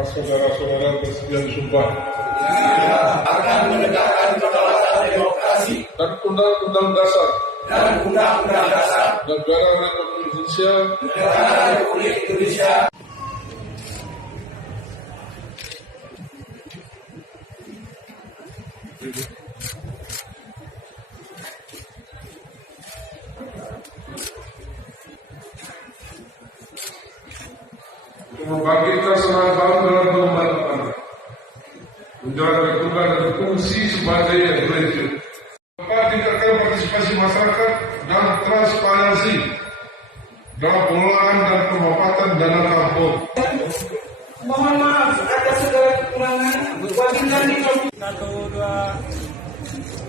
Apakah saudara-saudara bersedia disumpah? Akan menegakkan kedaulatan demokrasi Dan Undang-Undang Dasar Negara Republik Indonesia. Membangkitkan semangat baru dalam pengembangan anak, menjalankan tugas dan fungsi sebagai regulator, meningkatkan partisipasi masyarakat dan transparansi dalam pengelolaan dan pemanfaatan dana kampung. Mohon maaf atas segala kekurangan. Wabillahi taufiq. 1, 2